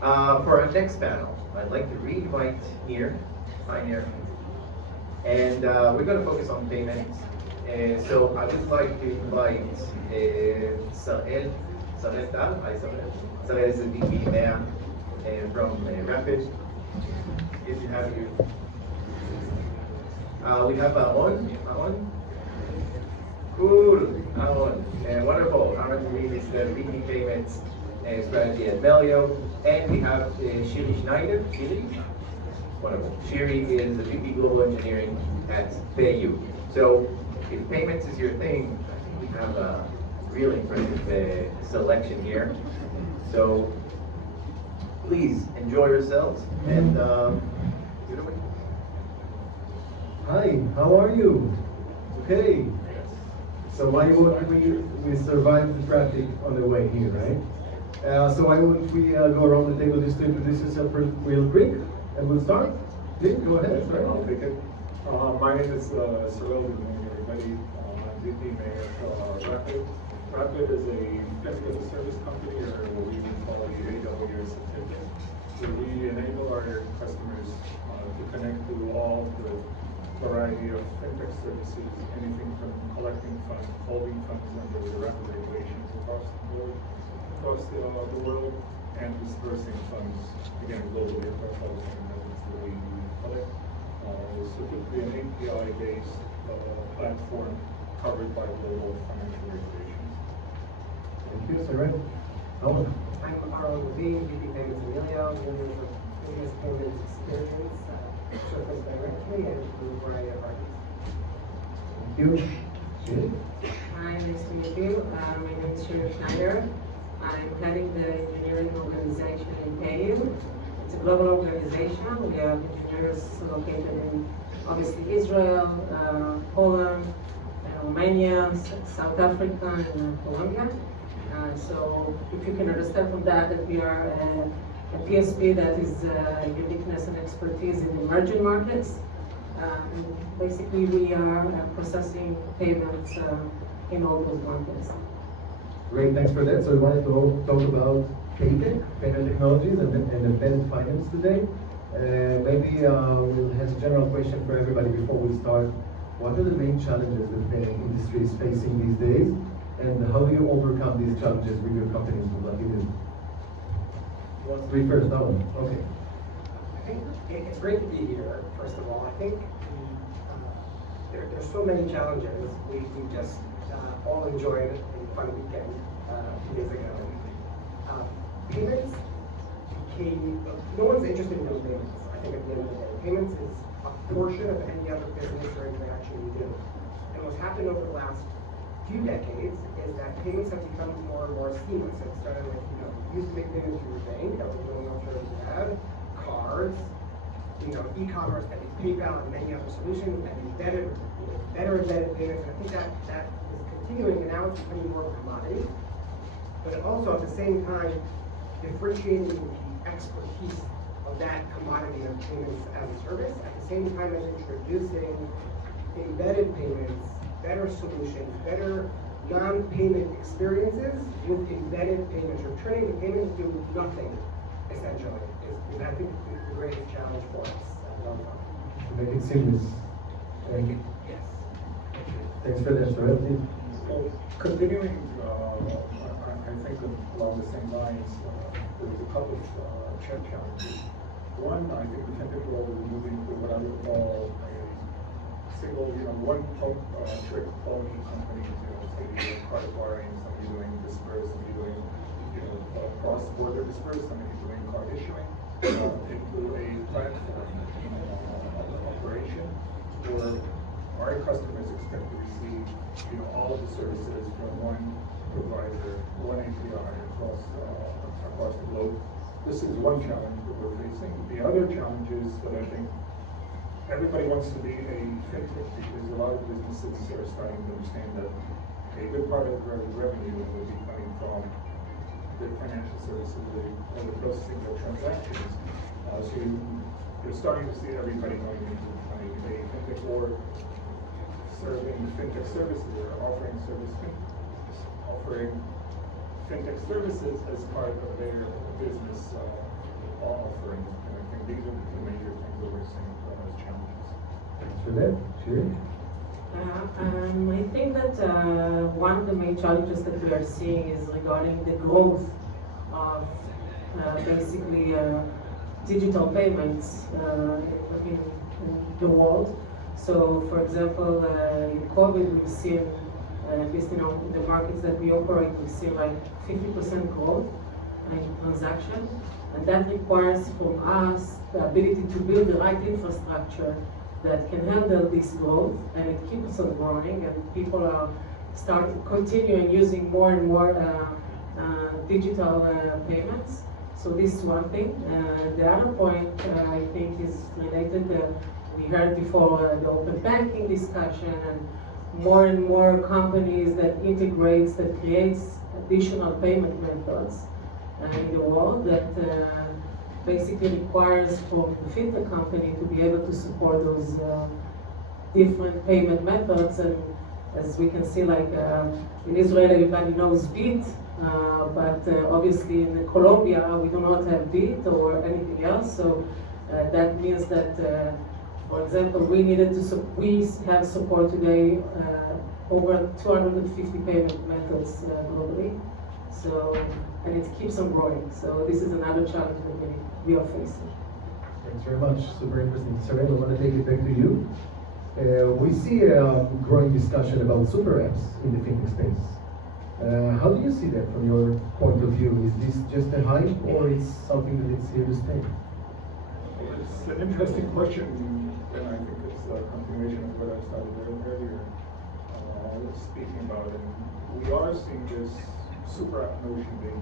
For our next panel, I'd like to re-invite Nir, hi Nir, and we're going to focus on payments. So I would like to invite Sarel, Sarel Tal, hi Sarel. Sarel is the VP there from Rapid. Good to have you. We have Aaron. Cool, Aaron. Wonderful. Aaron Reed is the VP Payments Strategy at Melio. And we have Shiri Schneider. Shiri? Wonderful. Shiri is the VP Global Engineering at PayU. So if payments is your thing, I think we have a really impressive selection here. So please enjoy yourselves and get away. Hi, how are you? Okay. So why won't we survive the traffic on the way here, right? So why won't we go around the table just to introduce yourself real quick, and we'll start. Please go ahead. Start. I'll take it. My name is Sorel. Good morning, everybody. I'm VP Mayor of Rapid. Rapid is a FinTech as a service company, or what we call the AWS of FinTech. So we enable our customers to connect to all the variety of FinTech services, anything from collecting funds, holding funds under the rapid regulations across the board, across the world, and dispersing funds, again, globally across all the same methods that we collect. So typically an API-based platform covered by global financial regulations. Thank you, Sarel. Owen. I'm Aaron Levine, VP Payments Emilio, business payments experience, surface directly, and through a variety of parties. Thank you. Shiri. Hi, nice to meet you. My name is Shiri Schneider. I'm heading the engineering organization in PayU. It's a global organization. We have engineers located in, obviously, Israel, Poland, Romania, South Africa, and Colombia. So if you can understand from that we are a PSP that is uniqueness and expertise in emerging markets. Basically, we are processing payments in all those markets. Great, thanks for that. So we wanted to talk about PayTech, payment technologies, and embedded finance today. Maybe we'll have a general question for everybody before we start. What are the main challenges that the industry is facing these days? And how do you overcome these challenges with your companies? What do you do? Well, Read first, Owen. Okay. I think it's great to be here, first of all. I think there's so many challenges. We just all enjoyed a fun weekend 2 days ago. Payments became, no one's interested in doing payments, I think, at the end of the day. Payments is a portion of any other business or interaction you do. And what's happened over the last few decades is that payments have become more and more seamless. It started with, you used to make payments through your bank, that was the only alternative you had, cards, e-commerce, that is PayPal and many other solutions, and better embedded payments. And I think that is continuing, and now it's becoming more of a commodity. But also at the same time, differentiating the expertise of that commodity of payments as a service, at the same time as introducing embedded payments, better solutions, better non-payment experiences with embedded payments. You're turning the payment into nothing, essentially, is I think the greatest challenge for us at the long run. To make it seamless. Thank you. Yes. Thanks for that, Sarel. So continuing, I think along the same lines, there's a couple of challenges. One, I think the FinTech world is moving to what I would call a single, one trick pony company. Say you're card acquiring, somebody doing disperse, somebody doing, cross-border disperse, somebody doing card issuing, into a platform operation where our customers expect to receive, all the services from one provider, one API across the globe. This is one challenge that we're facing. The other challenge is that I think everybody wants to be a FinTech because a lot of businesses are starting to understand that a good part of their revenue will be coming from the financial services or the processing of transactions. So you're starting to see everybody going into becoming a FinTech or serving FinTech services or offering FinTech services as part of their business these are the major things that we're seeing as challenges. Thanks for that. Shiri? I think that one of the main challenges that we are seeing is regarding the growth of basically digital payments in the world. So, for example, in COVID, we've seen, at least in the markets that we operate, we've seen like 50% growth in transactions, and that requires from us the ability to build the right infrastructure that can handle this growth, and it keeps on growing, and people are continuing using more and more digital payments. So this is one thing. The other point I think is related. We heard before the open banking discussion, and more companies that integrates, that creates additional payment methods in the world that basically requires for the FinTech company to be able to support those different payment methods. And as we can see, like in Israel, everybody knows Bit, but obviously in Colombia, we do not have Bit or anything else. So that means that, for example, we have support today over 250 payment methods globally. So, and it keeps on growing. So this is another challenge that we are facing. Thanks very much. Super interesting. Sarah, I want to take it back to you. We see a growing discussion about super apps in the fintech space. How do you see that from your point of view? Is this just a hype, or it's something that is here to stay? Well, it's an interesting question, and I think it's a continuation of what I started earlier speaking about it. We are seeing this super app notion being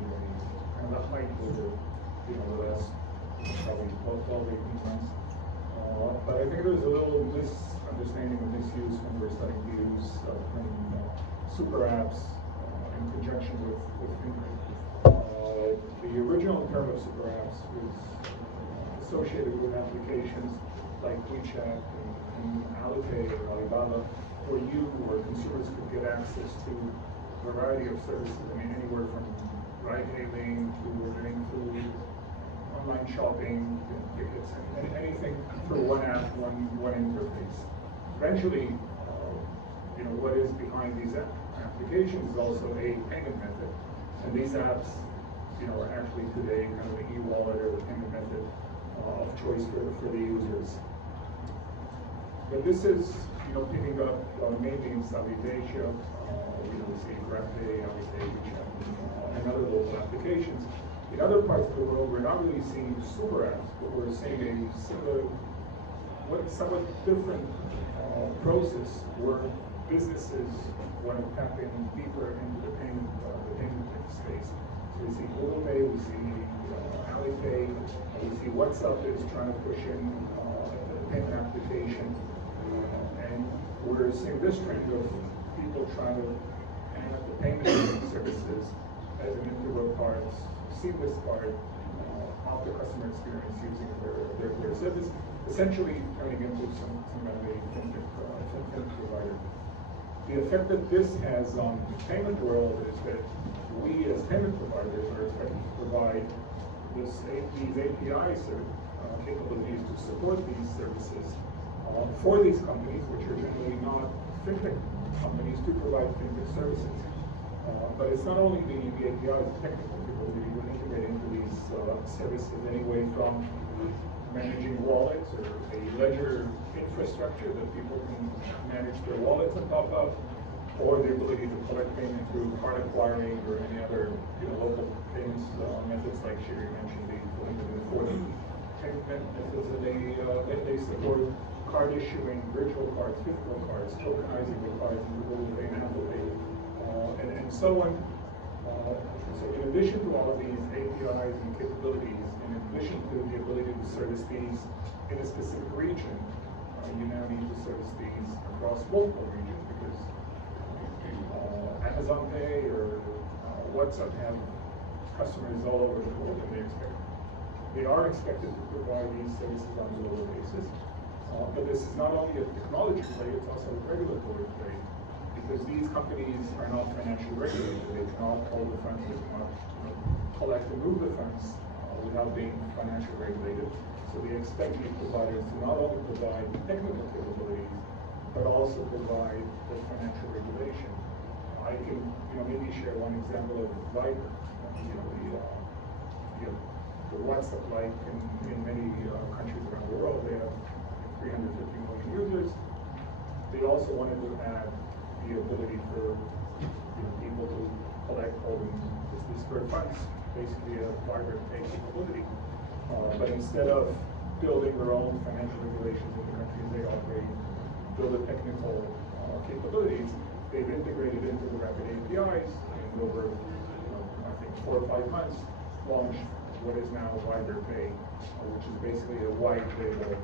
kind of a hype over the last probably 12, 18 months. But I think there's a little misunderstanding or misuse when we're starting to use super apps in conjunction with FinTech. The original term of super apps was associated with applications like WeChat and Alipay or Alibaba, where you or consumers could get access to a variety of services. I mean, anywhere from ride-hailing to ordering food, online shopping, tickets, and anything through one app, one interface. Eventually, what is behind these applications is also a payment method, and these apps, are actually today kind of the e-wallet or the payment method of choice for the users. But this is, picking up mainly in Southeast Asia. We see GrabPay, Alipay, WeChat, and other local applications. In other parts of the world, we're not really seeing super apps, but we're seeing a similar, somewhat different process where businesses want to tap in deeper into the payment space. So we see Google Pay, we see Alipay, we see WhatsApp is trying to push in a payment application, and we're seeing this trend of people trying to have the payment services as an integral part, seamless part of the customer experience using their service, essentially turning into some kind of a fintech provider. The effect that this has on the payment world is that we as payment providers are expected to provide these API capabilities to support these services for these companies, which are generally not fintech companies, to provide fintech services. But it's not only the APIs, technical capability we integrate into these services, anyway from managing wallets or a ledger infrastructure that people can manage their wallets on top of, or the ability to collect payment through card acquiring or any other local payments methods like Shiri mentioned, the 40 payment methods that they support, card issuing, virtual cards, physical cards, tokenizing the cards in Google Pay and Apple Pay, and so on. So in addition to all of these APIs and capabilities, in addition to the ability to service these in a specific region, you now need to service these across multiple regions, because Amazon Pay or WhatsApp have customers all over the world, and they are expected to provide these services on a global basis. But this is not only a technology play, it's also a regulatory play, because these companies are not financially regulated. They cannot hold the funds, they cannot collect and move the funds without being financially regulated. So So they expect these providers to not only provide technical capabilities, but also provide the financial regulation. I can, maybe share one example of Viber. The WhatsApp, like in many countries around the world, they have 350 million users. They also wanted to add the ability for people to collect all the dispersed funds, basically a Viber Pay capability. But instead of building their own financial regulations in the countries they operate, build the technical capabilities, they've integrated into the Rapid APIs, and over I think 4 or 5 months, launched what is now Viber Pay, which is basically a white label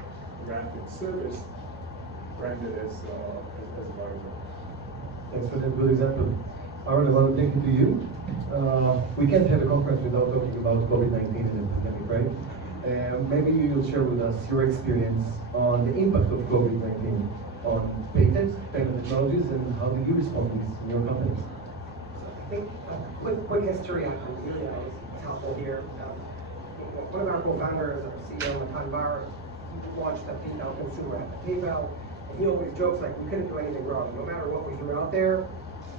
rapid service branded as Viber. Thanks for that good example. Aaron, I want to take it to you. We can't have a conference without talking about COVID-19 and the pandemic, right? Maybe you'll share with us your experience on the impact of COVID-19 on PayTech, payment technologies, and how did you respond to this in your company? I think quick history on Elio is helpful here. One of our co-founders, our CEO, Matan Bar, he launched the PayPal consumer app, PayPal, and he always jokes like we couldn't do anything wrong. No matter what we threw out there,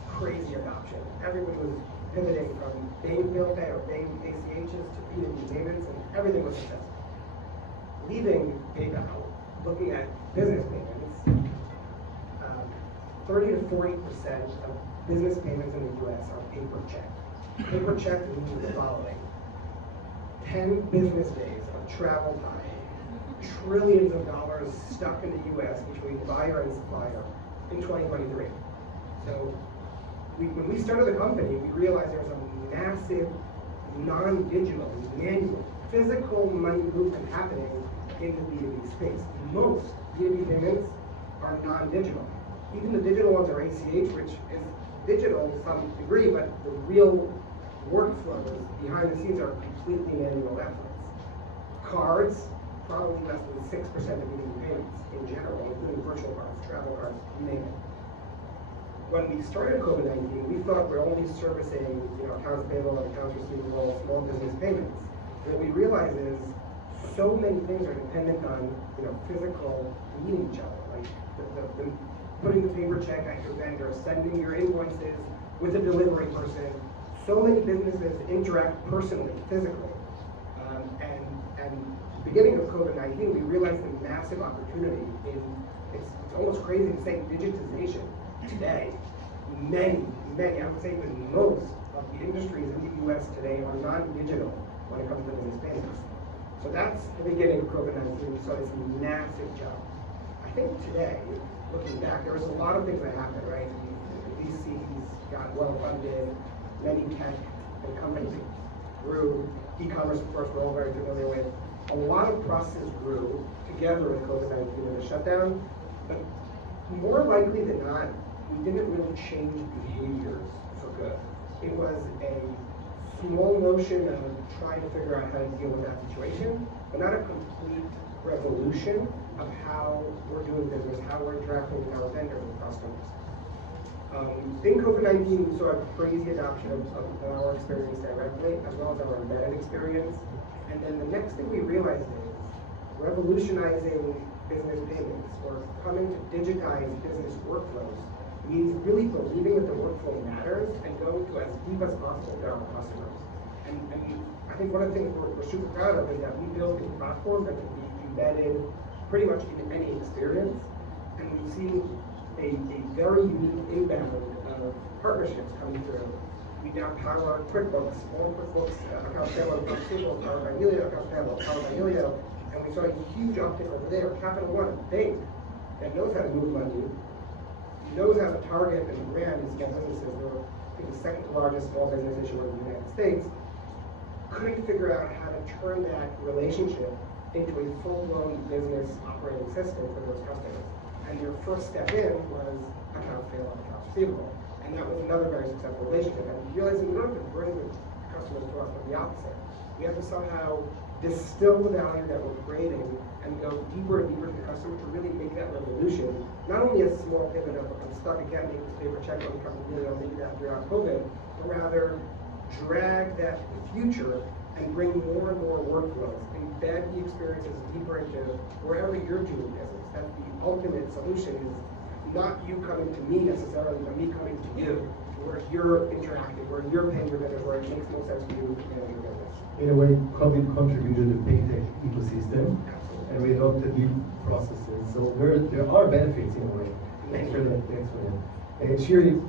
crazy adoption. Everybody was pivoting from paying bill pay or paying ACHs to B2B payments, and everything was successful. Leaving PayPal, looking at business payments, 30 to 40% of business payments in the US are paper check. Paper check means the following: 10 business days of travel time, trillions of dollars stuck in the US between buyer and supplier in 2023. So when we started the company, we realized there was a massive non-digital, manual, physical money movement happening in the B2B space. Most B2B payments are non-digital. Even the digital ones are ACH, which is digital to some degree, but the real workflows behind the scenes are completely manual efforts. Cards, probably less than 6% of B2B payments in general, including virtual cards, travel cards, you name it. When we started COVID-19, we thought we're only servicing accounts payable and accounts receivable, small business payments. What we realized is so many things are dependent on physical meeting each other, like the putting the paper check at your vendor, sending your invoices with a delivery person. So many businesses interact personally, physically. And beginning of COVID-19, we realized the massive opportunity in, it's almost crazy to say digitization today. Many, I would say even most of the industries in the US today are non-digital when it comes to business payments. So that's the beginning of COVID-19. We saw this massive jump. I think today, looking back, there was a lot of things that happened, right? The VCs got well funded, many tech and companies grew, e-commerce, of course, we're all very familiar with. A lot of processes grew together with COVID-19 and the shutdown, but more likely than not, we didn't really change behaviors for good. It was a small motion of trying to figure out how to deal with that situation, but not a complete revolution of how we're doing business, how we're interacting with our vendors and customers. In COVID-19, we saw a crazy adoption of our experience directly, as well as our embedded experience. And then the next thing we realized is revolutionizing business payments or coming to digitize business workflows means really believing that the workflow matters and going to as deep as possible to our customers. And I think one of the things we're super proud of is that we built a platform that can be embedded pretty much in any experience. And we've seen a very unique inbound of partnerships coming through. We now power QuickBooks, all QuickBooks, accounts payable, accounts receivable, powered by Elio, accounts payable, powered by Elio. And we saw a huge uptick over there. Capital One, a bank that knows how to move money, knows how to target and brand small businesses. They're the second largest small business issuer in the United States. Couldn't figure out how to turn that relationship into a full-blown business operating system for those customers. And their first step in was accounts payable and accounts receivable. And that was another very successful relationship. And realizing we don't have to bring the customers to us, but the opposite. We have to somehow distill the value that we're creating and go deeper and deeper to the customer to really make that revolution, not only a small pivot of I'm stuck, I can't make this paper check when it comes to maybe that throughout COVID, but rather drag that to the future and bring more and more workflows, embed the experiences deeper into wherever you're doing business. That the ultimate solution is not you coming to me necessarily, but me coming to you, where you're interacting, where you're paying your vendors, where it makes no sense for you to pay your business. In a way, COVID contributed to the PayTech ecosystem, and we adopted new processes. So there are benefits in a way. Thanks for that. Thanks for that. Shiri,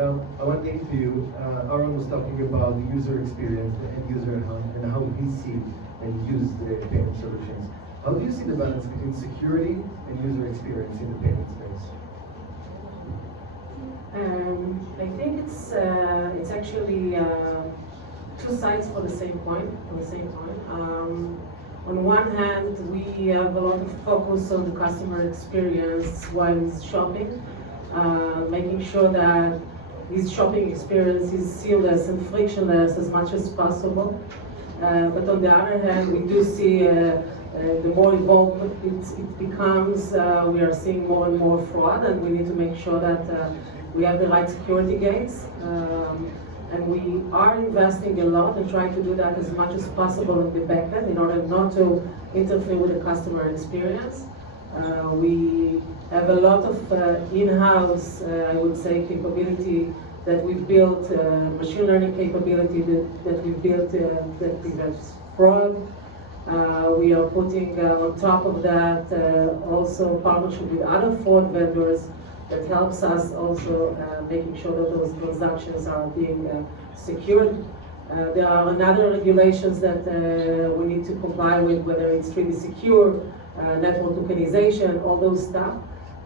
I want to get to you. Aaron was talking about the user experience, the end user, and how he sees and use the payment solutions. How do you see the balance between security and user experience in the payment space? I think it's actually two sides for the same coin. On one hand, we have a lot of focus on the customer experience while he's shopping, making sure that his shopping experience is seamless and frictionless as much as possible. But on the other hand, we do see the more involved it becomes, we are seeing more and more fraud, and we need to make sure that we have the right security gates. And we are investing a lot and trying to do that as much as possible in the backend in order not to interfere with the customer experience. We have a lot of in-house, I would say, capability that we've built, machine learning capability that we've built that prevents fraud. We are putting on top of that also partnership with other fraud vendors that helps us also making sure that those transactions are being secured. There are other regulations that we need to comply with, whether it's 3D secure, network tokenization, all those stuff.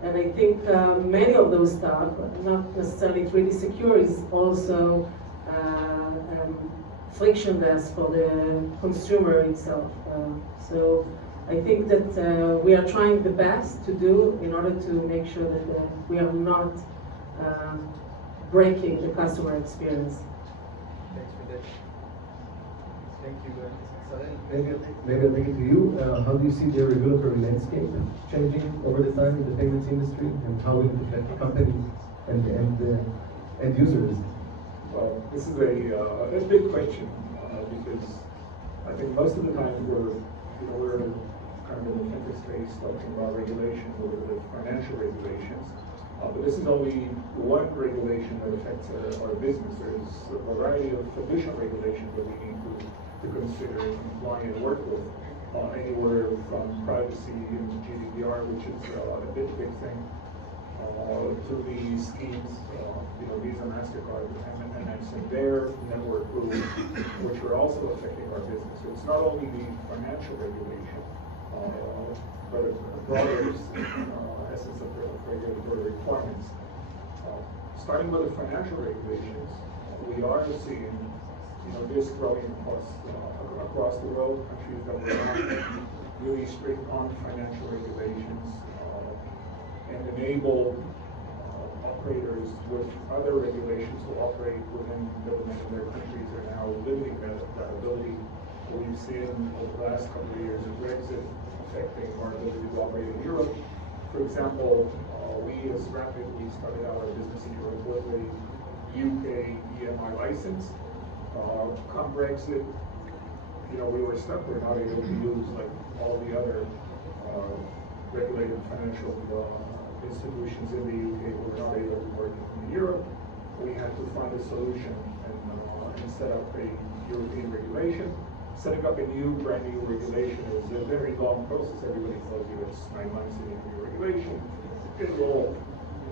And I think many of those stuff, not necessarily 3D secure, is also frictionless for the consumer itself. So I think that we are trying the best to do in order to make sure that we are not breaking the customer experience. Thanks for that. Thank you. Maybe I'll take it to you. How do you see the regulatory landscape changing over the time in the payments industry, and how will it affect companies and users? Well, this is a big question because I think most of the time we're kind of in the fintech space talking about regulation or the financial regulations. But this is only one regulation that affects our business. There's a variety of additional regulations that we need to consider and comply and work with, anywhere from privacy and GDPR, which is a big thing, to the schemes, Visa, MasterCard, and MMS, and their network rules, which are also affecting our business. So it's not only the financial regulation, but a broader essence of regulatory requirements. Starting with the financial regulations, we are seeing this growing across the world, countries that were not really strict on financial regulations and enable operators with other regulations to operate within their countries are now limiting that ability. We've seen over the last couple of years of Brexit affecting our ability to operate in Europe. For example, we as Rapid, we started our business in Europe with a UK EMI license. Come Brexit, we were stuck. We're not able to use like all the other regulated financial institutions in the UK. We're not able to work in Europe. We had to find a solution and set up a European regulation. Setting up a brand new regulation is a very long process. Everybody tells you it's 9 months to get a new regulation. It will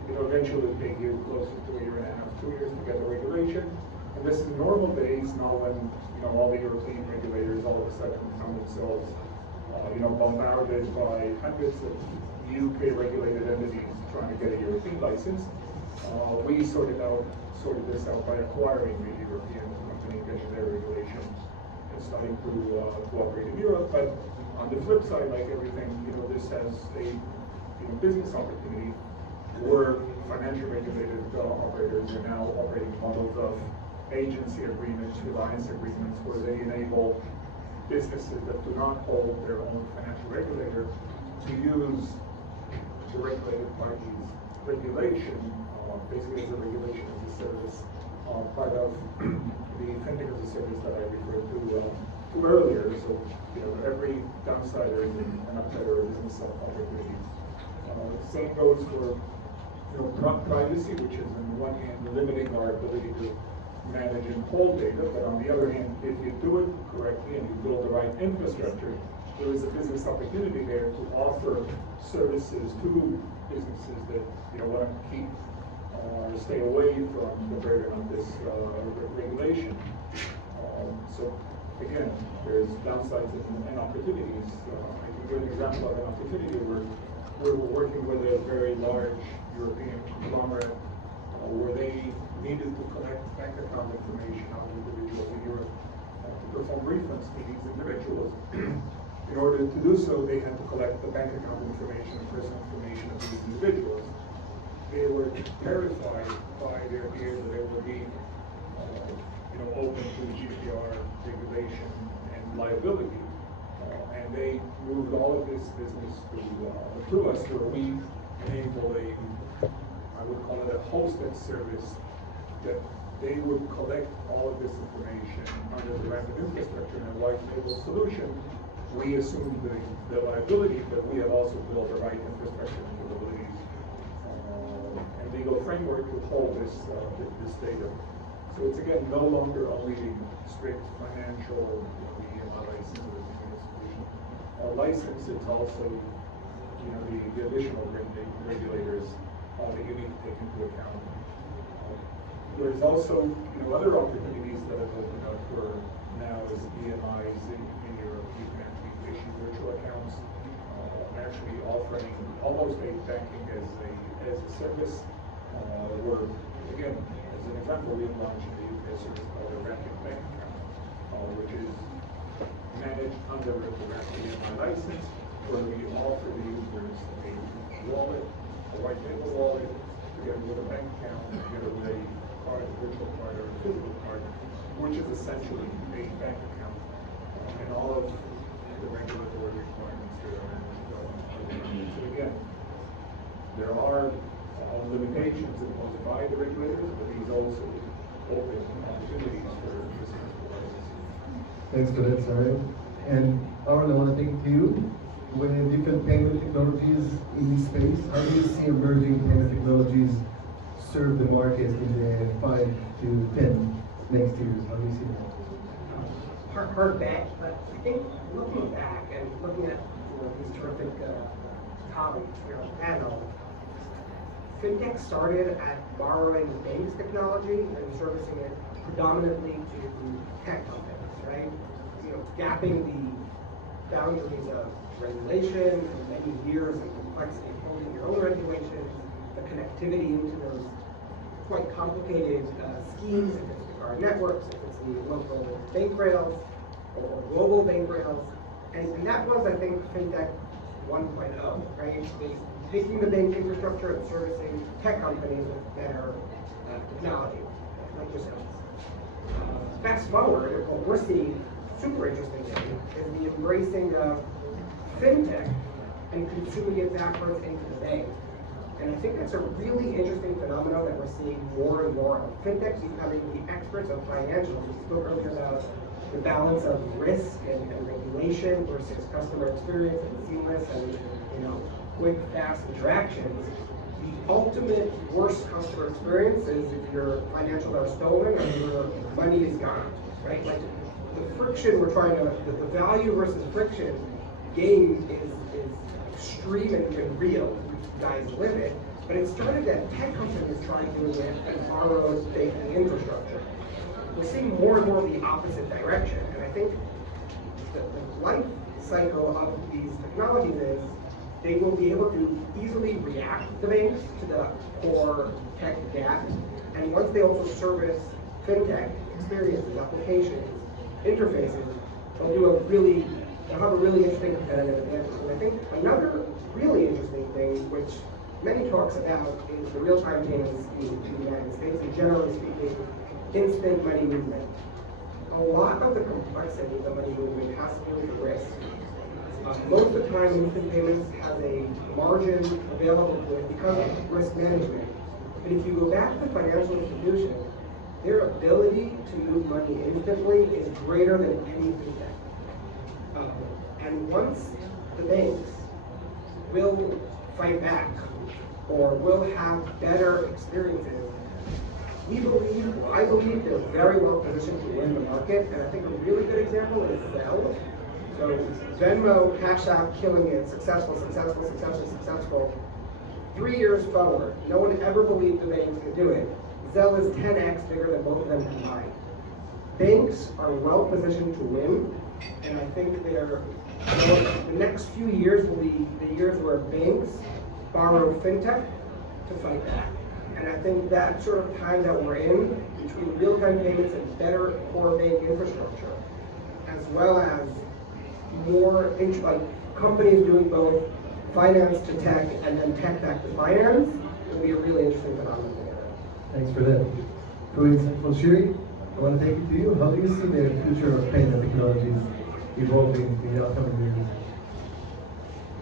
eventually take you closer to a year and a half, 2 years to get the regulation. And this is normal days, not when all the European regulators all of a sudden found themselves bombarded by hundreds of UK regulated entities trying to get a European license. We sorted this out by acquiring the European company, getting their regulation, and starting to operate in Europe. But on the flip side, like everything, this has a business opportunity where financial regulated operators are now operating models of agency agreements, reliance agreements, where they enable businesses that do not hold their own financial regulator to use the regulated parties' regulation, basically as a regulation as a service, part of the FinTech as a service that I referred to to earlier. So, every downsider is an upsider of business opportunities. Same goes for privacy, which is on one hand limiting our ability to manage and hold data, but on the other hand, if you do it correctly and you build the right infrastructure, there is a business opportunity there to offer services to businesses that want to keep or stay away from the burden of this regulation. So again, there's downsides and opportunities. I can give an example of an opportunity where we're working with a very large European conglomerate where they needed to collect bank account information on individuals in Europe to perform refunds to these individuals. In order to do so, they had to collect the bank account information and personal information of these individuals. They were terrified by the idea that they would be open to GDPR regulation and liability. And they moved all of this business to us, where we enable I would call it a hosted service, that they would collect all of this information under the rapid infrastructure and a white label solution. We assume the liability, but we have also built the right infrastructure and capabilities and legal framework to hold this data. So it's again no longer only strict financial license or solution. License, it's also the additional regulators that you need to take into account. There's also other opportunities that have opened up for now is EMIs in Europe. You can actually issue virtual accounts, actually offering almost a banking as a service. Where again, as an example, we've launched a service called a Rapid Bank Account, which is managed under the Rapid EMI license, where we offer the users a wallet, a white label wallet, together with a bank account, together with a card, a virtual card, or a physical card, which is essentially a bank account, and all of the regulatory requirements that are there. So again, there are limitations imposed by the regulators, but these also open opportunities for business providers. Thanks for that, Sarah. And Aaron, I want to thank you. With different payment technologies in this space, how do you see emerging payment technologies serve the market in the 5 to 10 next years? How do you see that? Hard bet, but I think looking back and looking at these terrific colleagues here on the panel, FinTech started at borrowing banks technology and servicing it predominantly to tech companies, right? Gapping the boundaries of regulation for many years and complexity of holding your own regulations, the connectivity into those quite complicated schemes, if it's the card networks, if it's the local bank rails, or global bank rails. And that was, I think, FinTech 1.0, right? Taking the bank infrastructure and servicing tech companies with better technology, like yourselves. Fast forward, what we're seeing, super interesting thing, is the embracing of FinTech and consuming it backwards into the bank. And I think that's a really interesting phenomenon that we're seeing more and more of. FinTech becoming the experts of financials. We spoke earlier about the balance of risk and regulation versus customer experience and seamless and quick, fast interactions. The ultimate worst customer experience is if your financials are stolen or your money is gone, right? Like the friction we're trying to, the value versus friction game is extreme and real. You guys live it, but it started that tech companies trying doing it in our own banking infrastructure. We're seeing more and more the opposite direction, and I think the life cycle of these technologies is they will be able to easily react the banks to the core tech gap, and once they also service FinTech experiences, applications, interfaces, they'll have a really interesting competitive advantage. And I think another really interesting thing, which many talks about, is the real-time payments in the United States, and generally speaking, instant money movement. A lot of the complexity of the money movement has to do with risk. Most of the time, instant payments has a margin available to it because of risk management. But if you go back to the financial institution, their ability to move money instantly is greater than any FinTech. And once the banks will fight back or will have better experiences, I believe they're very well positioned to win the market. And I think a really good example is Zelle. So Venmo, Cash App, killing it, successful. 3 years forward, no one ever believed the banks could do it. Zelle is 10x bigger than both of them combined. Banks are well positioned to win, and I think the next few years will be the years where banks borrow FinTech to fight back. And I think that sort of time that we're in, between real-time payments and better core bank infrastructure, as well as more companies doing both finance to tech and then tech back to finance, will be a really interesting phenomenon. Thanks for that. Well, Shiri, I want to take it to you. How do you see the future of payment technologies evolving in the upcoming years?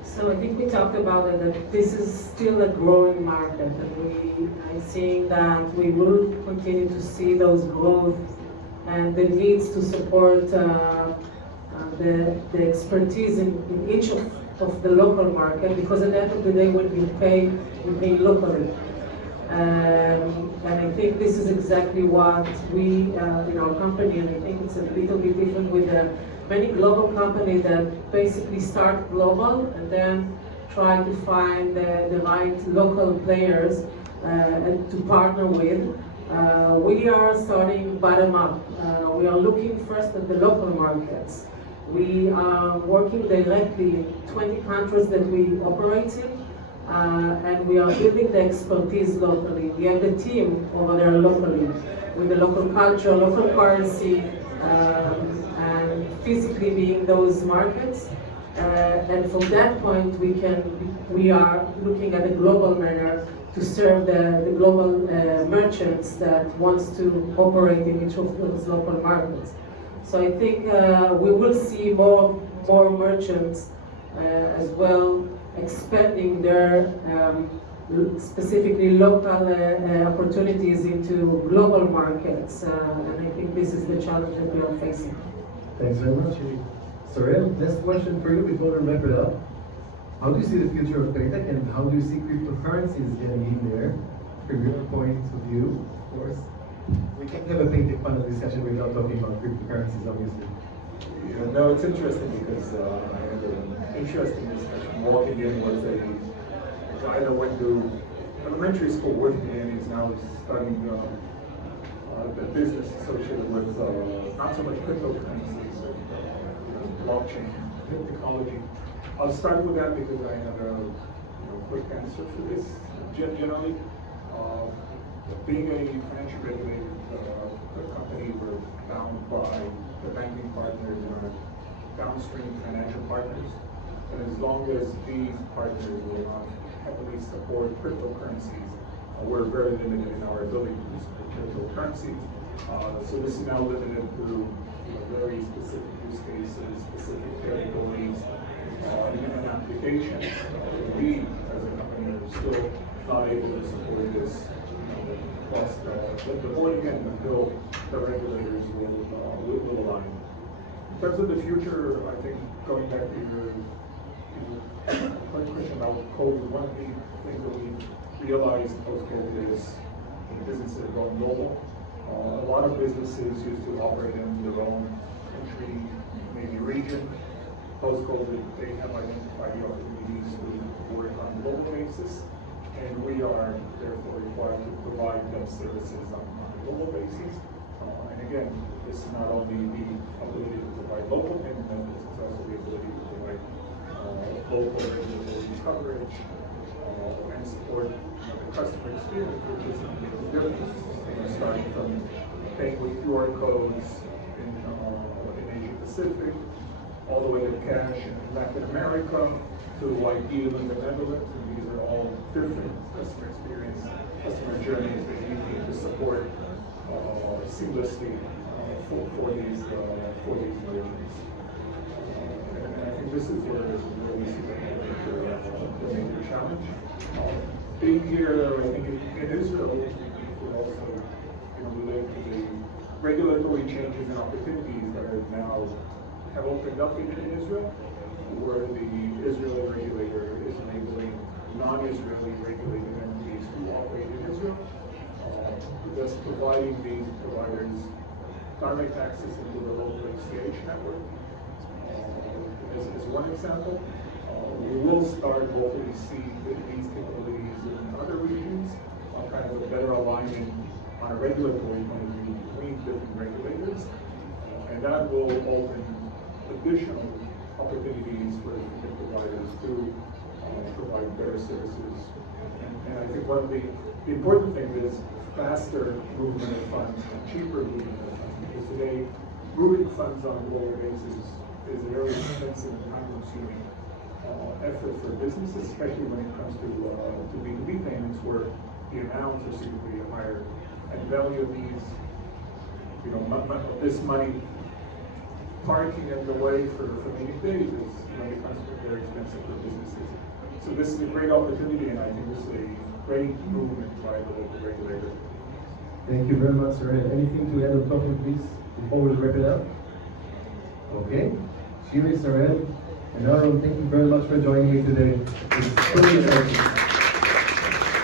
So I think we talked about it, that this is still a growing market, and we are seeing that we will continue to see those growth and the needs to support the expertise in each of the local market, because at the end of the day, when we pay locally. And I think this is exactly what we in our company, and I think it's a little bit different with many global companies that basically start global and then try to find the right local players and to partner with. We are starting bottom up. We are looking first at the local markets. We are working directly in 20 countries that we operate in, and we are building the expertise locally. We have the team over there locally, with the local culture, local currency, and physically being those markets. And from that point, we are looking at a global manner to serve the global merchants that wants to operate in each of those local markets. So I think we will see more merchants as well expanding their specifically local opportunities into global markets, and I think this is the challenge that we are facing. Thanks very much. Sorel, next question for you before we wrap it up. How do you see the future of PayTech, and how do you see cryptocurrencies getting in there from your point of view, of course? We can't have a PayTech panel discussion without talking about cryptocurrencies, obviously. Yeah, no, it's interesting because I had an interesting discussion. Walking in was a guy that went to elementary school with me, and he's now studying the business associated with not so much cryptocurrencies, but blockchain technology. I'll start with that because I have a quick answer for this. Generally, being a financial regulated company, we're bound by the banking partners and our downstream financial partners. And as long as these partners will not heavily support cryptocurrencies, we're very limited in our ability to support cryptocurrencies. So this is now limited to very specific use cases, specific categories, and applications. We, as a company, are still not able to support this across the board again until the regulators will align. In terms of the future, I think going back to your question about COVID, one of the things that we realized post-COVID is businesses are going global. A lot of businesses used to operate in their own country, maybe region. Post-COVID, they have identified the opportunities to work on a global basis, and we are therefore required to provide them services on a global basis. And again, this is not only the ability to provide local payment methods, it's also the ability to provide local regulatory coverage and support the customer experience, which is different. Starting from paying with QR codes in Asia Pacific, all the way to cash in Latin America, to ideal in the Netherlands, and these are all different customer experience, customer journeys that you need to support seamlessly for these merchants. And I think this is where we see the major challenge. Being here, I think in Israel, also related to the regulatory changes and opportunities that are now have opened up in Israel, where the Israeli regulator is enabling non-Israeli regulated entities to operate in Israel, thus providing these providers direct access into the local exchange network. As one example, we will start hopefully see these capabilities in other regions, kind of a better alignment on a regulatory point of view between different regulators, and that will open additional opportunities for the providers to provide better services. And I think one of the important things is faster movement of funds and cheaper movement of funds, because today moving funds on a global basis is a very expensive and time-consuming effort for businesses, especially when it comes to B2B payments, where the amounts are significantly higher, and the value of these, this money parking in the way for many days is, becomes very expensive for businesses. So this is a great opportunity, and I think this is a great movement by the local regulator. Thank you very much, sir. Anything to add on top of this before we wrap it up? Okay. Shiri, Sarel, and Aaron, thank you very much for joining me today. It's truly amazing.